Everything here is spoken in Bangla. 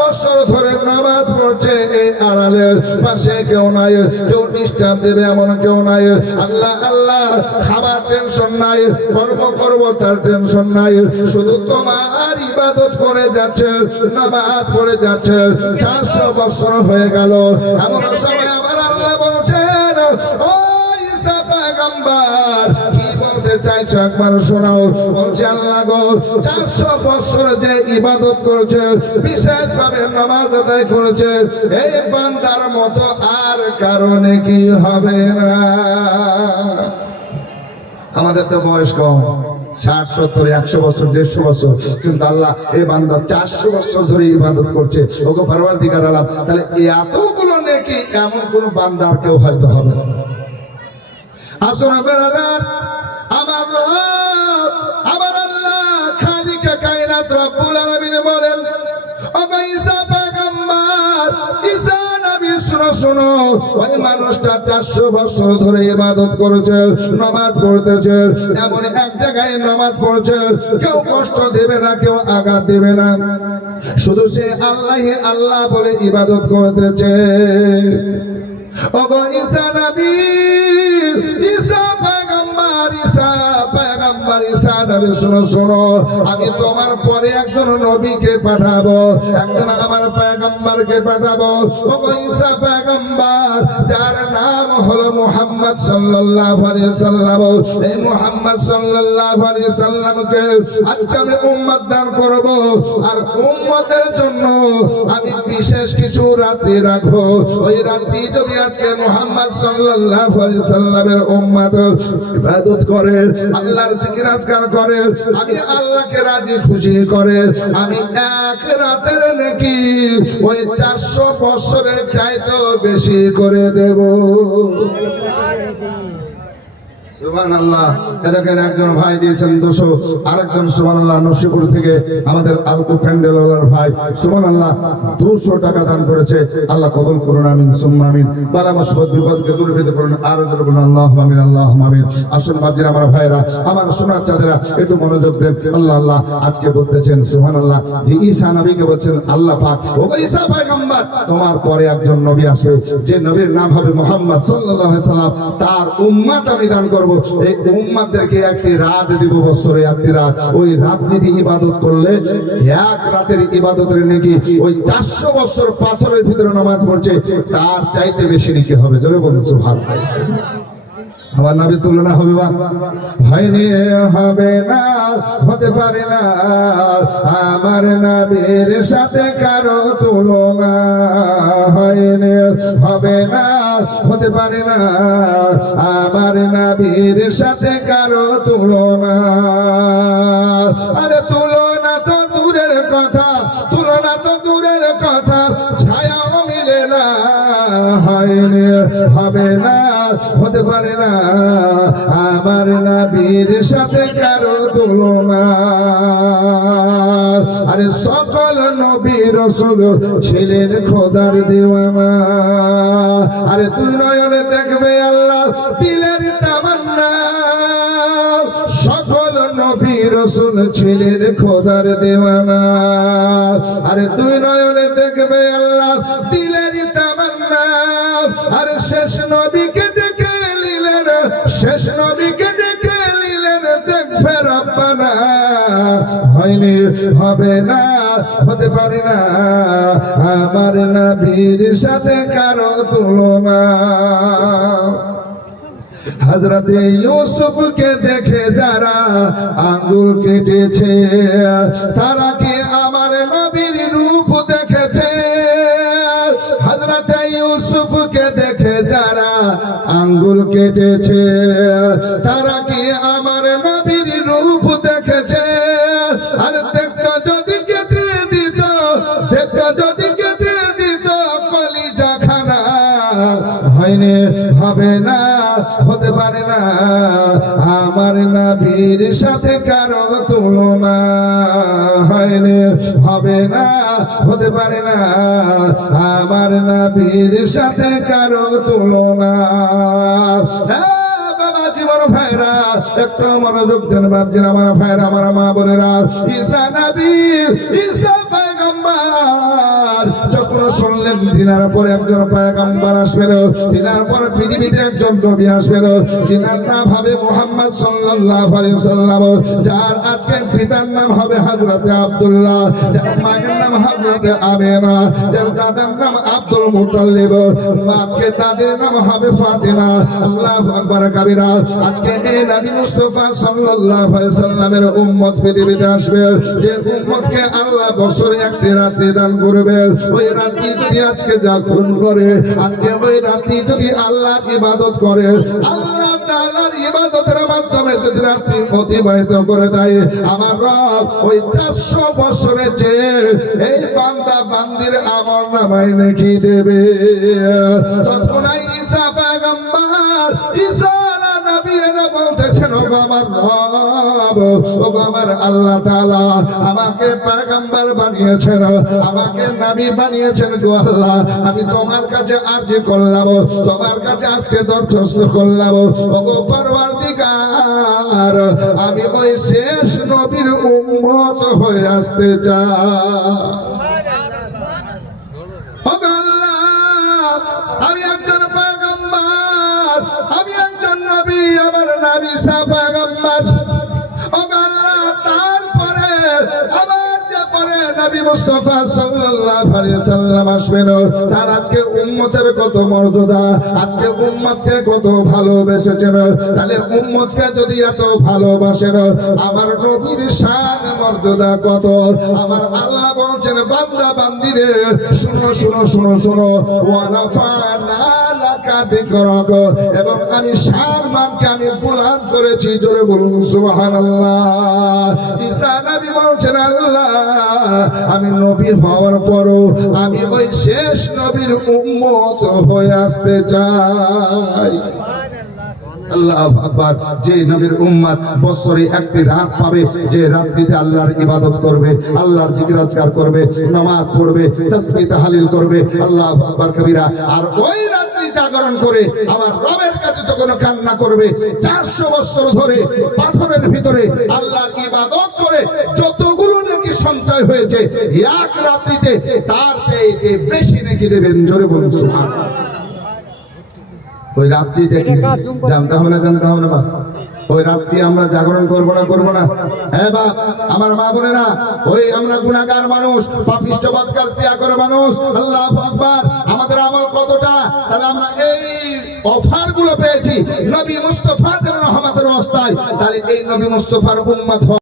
বছর ধরে নামাজ পড়ছে, এই আড়ালের পাশে কেউ নাই, কেউ ডিস্টার্ব দেবে এমন কেউ নাই। আল্লাহ আল্লাহ, খাবার টেনশন নাই, কর্ম করব তার টেনশন নাই, শুধু তোমার ইবাদত করে যাচ্ছে, নামাজ পড়ে যাচ্ছে। 400 বছর হয়ে গেল। এমন সময় আমার আল্লাহ বলছেন, ও ঈসা পয়গম্বর, কি বলতে চাইছো একবার শোনাও। বলছে, আল্লাহ গো, 400 বছর যে ইবাদত করছে, বিশেষ ভাবে নামাজ আদায় করেছে, এই বান্দার মতো আর কারণে কি হবে না? আমাদের তো বয়স কম, 60, 70, 100 বছর, 150 বছর, কিন্তু আল্লাহ এই বান্দা 400 বছর ধরে ইবাদত করছে। ওগো পরওয়ারদিগার আলম, তাহলে এতগুলো নেকি এমন কোন বান্দার কেউ হয়তো হবে না। আসুন বেরাদার, আমার রব, আমার আল্লাহ খালিকে কায়নাত রব্বুল আলামিন বলেন, ওগো ঈসা পয়গম্বর, ঈসা নবী, শোনো, ওই মানুষটা 400 বছর ধরে ইবাদত করেছে, নামাজ পড়তেছে, এমন এক জায়গায় নামাজ পড়ছে, কেউ কষ্ট দেবে না, কেউ আঘাত দেবে না, শুধু সে আল্লাহ আল্লাহ বলে ইবাদত করতেছে। ওগো ঈসা নবী, ঈসা পয়গম্বর, ঈসা পয়গম্বর, ঈসা নবী, শোনো, আমি তোমার পরে একজন নবীকে পাঠাবো, একজন আমার পয়গম্বরকে পাঠাবো। ওগো ঈসা পয়গম্বর, যার নাম হলো মুহাম্মদ সাল্লাল্লাহু আলাইহি সাল্লাম, এই মুহাম্মদ সাল্লাল্লাহু আলাইহি সাল্লামকে আজকে আমি উম্মত দান করব, আর উম্মতের জন্য আমি বিশেষ কিছু রাত্রি রাখবো। ওই রাত্রি যদি আজকে মুহাম্মদ সাল্লাল্লাহু আলাইহি সাল্লামের উম্মত ইবাদত করে, আল্লাহর জিকির আজকার করে, আমি আল্লাহকে রাজি খুশি করে, আমি এক রাতের নেকি ওই 400 বছরের চাইতেও বেশি করে দেব। সুবহানাল্লাহ। দেখেন, একজন ভাই দিয়েছেন 200, আরেকজন সুবহানাল্লাহ নসিপুর থেকে আমাদের আলকো প্যান্ডেলওয়ালার ভাই সুবহানাল্লাহ 200 টাকা দান করেছে। আল্লাহ কবুল করুন, আমিন সুম্মা আমিন। বালা মুসিবত বিপদকে দূর পেতে করুন, আর বলুন আল্লাহুম্মা আমিন, আল্লাহুম্মা আমিন। আসুন বাজিরা, আমার ভাইরা, আমার সোনার চাঁদেরা, একটু মনোযোগ দেন। আল্লাহ আল্লাহ আজকে বলতেছেন সুবহানাল্লাহ, যে ঈসা নবীকে বলছেন আল্লাহ পাক, ওগো ঈসা পয়গম্বর, তোমার পরে একজন নবী আসবে, যে নবীর নাম হবে মুহাম্মদ সাল্লাল্লাহু আলাইহি সাল্লাম, তার উম্মত আমি দান করব। এই উম্মতদেরকে একটি রাত দিব, বছরে একটি রাত, ওই রাত্রি ইবাদত করলে এক রাতের ইবাদতের নেকি ওই 400 বছর পাথরের ভিতরে নামাজ পড়ছে তার চাইতে বেশি নেকি হবে। জোরে বলুন সুবহানাল্লাহ। আমার নবীর তুলনা হবে বা হয়নি, হবে না, হতে পারে না, আমার নবীর সাথে কারো তুলনা হয়নি, হবে না, হতে পারে না, আমার নবীর সাথে কারো তুলনা। আরে তুলনা তো দূরের কথা, তুলনা তো দূরের কথা, ছায়াও মিলে না, হয়নি, হবে না, হতে পারে না, আমার নবীর সাথে কারো তুলনা। আরে সকল নবী রাসূল ছিলেন খোদার দিওয়ানা। আরে তুই নয়নে দেখবে আল্লাহ, দিলের তামান্না, সকল নবী রাসূল ছিলেন খোদার দিওয়ানা। আরে তুই নয়নে দেখবে আল্লাহ, দিলের তামান্না, আর শেষ নবীকে দেখে নিলেন, শেষ নবীকে দেখে নিলেন, দেখবে রব্বানা। হয়নি, হবে না, হতে পারে না, আমার নবীর সাথে কারো তুলনা। হযরতে ইউসুফকে দেখে যারা আঙ্গুল কেটেছে, তারা কি আমার নবীর রূপ দেখেছে? হযরতে ইউসুফকে দেখে যারা আঙ্গুল কেটেছে, তারা কি আমার নবীর রূপ দেখেছে? আর দেখতে যদি কেটে দিত, দেখতে যদি কেটে দিত কলিজা খানা, হয়নি, হবে না, হতে পারে না, আমার নবীর সাথে কারো তুলনা। হয়নি, হবে না, হতে পারে না, আমার নবীর সাথে কারো তুলনা। জীবন ভাইরা, একটু মনোযোগ দেন বাপজির, আমার ভাইরা, আমার মা বোনেরা, ঈসা নবী, ঈসা পয়গম্বর আমার যখন শুনলেন দিনার পর একজন পয়গম্বর আসবেন, দিনার পর পৃথিবীতে একজন নবী আসবেন, যিনার নাম হবে মুহাম্মদ সাল্লাল্লাহু আলাইহি ওয়াসাল্লাম, যার আজকে পিতার নাম হবে হযরতে আব্দুল্লাহ, যার মায়ের নাম হযরতে আমিনা, যার দাদার নাম আব্দুল মুতাল্লিব, আজকে তাদের নাম হবে ফাতিমা। আল্লাহু আকবার কাবীরা। আজকে এই নবী মুস্তাফা সাল্লাল্লাহু আলাইহি ওয়াসাল্লামের উম্মত পৃথিবীতে আসবে, যে উম্মতকে আল্লাহ বছরে একটি রাত্রি দান করবে। ওই রাত্রি যদি আজকে জাগরণ করে, আজকে ওই রাত্রি যদি আল্লাহর ইবাদত করে, আল্লাহ তাআলার ইবাদতের মাধ্যমে যদি রাত্রি অতিবাহিত করে দেয়, আমার রব ওই 400 বছরের চেয়ে এই বান্দা বান্দির আমল নামায় নেকি দেবে। তৎক্ষণাৎ ঈসা পয়গম্বর, ঈসা নবী এনে বলতেছেন, ও আমার রব, ও আমার আল্লাহ তাআলা আমাকে পয়গম্বর বানিয়েছেন, আমাকে নবী বানিয়েছেন গো আল্লাহ। আমি তোমার কাছে আরজি করলাম, তোমার কাছে আজকে দরখাস্ত করলাম, ও গো পরওয়ারদিগার, আমি ওই শেষ নবীর উম্মত হয়ে আসতে চাই। ও গো আল্লাহ, আমি একজন পয়গম্বর, আমি একজন নবী, আমার নাম ঈসা পয়গম্বর। ও গো আল্লাহ, তারপরে আমার যে পরে নবী মুস্তাফা সাল্লাল্লাহু আলাইহি ওয়াসাল্লাম আসবেন, তার আজকে উম্মতের কত মর্যাদা, আজকে উম্মতকে কত ভালোবেসেছেন। তাহলে উম্মতকে যদি এত ভালোবাসেন, আমার নবীর শান মর্যাদা কত। আমার আল্লাহ বলছেন, বান্দা বান্দিরে শুনো শুনো শুনো শুনো, ওয়া রাফা'না লাকা যিকরাক, এবং আমি শান মানকে আমি বুলন্দ করেছি। জোরে বলুন সুবহানাল্লাহ। ঈসা নবী বলছেন, আল্লাহ আমি নবী হওয়ার পরও আমি ওই শেষ নবীর উম্মত হয়ে আসতে চাই। আল্লাহু আকবার। যে নবীর উম্মত বছরে একটি রাত পাবে, যে রাত্রিতে আল্লাহর ইবাদত করবে, আল্লাহর জিকির আজকার করবে, নামাজ পড়বে, তাসবিহ তাহলিল করবে, আল্লাহু আকবার কবিরা, আর ওই রাত্রি জাগরণ করে আমার রবের কাছে যখন কান্না করবে, 400 বছর ধরে পাথরের ভিতরে আল্লাহর ইবাদত করে যতগুলো নাকি সঞ্চয় হয়েছে, এক রাত্রিতে তার চেয়ে বেশি নাকি দেবেন। জোরে বলুন সুবহানাল্লাহ। ওই রাত্রিতে জানতে হবে না, জানতে হবে না বাপ, ওই রাত্রি আমরা জাগরণ করবো না, করবো না। হ্যাঁ বাপ, আমার মা বোনেরা, ওই আমরা গুনাহগার মানুষ, পাপিষ্ঠ বদকার সিয়াকর মানুষ। আল্লাহু আকবার। আমাদের আমল কতটা, তাহলে আমরা এই অফার গুলো পেয়েছি নবী মুস্তাফার রহমতের ওয়াস্তায়, তাহলে এই নবী মুস্তাফার উম্মত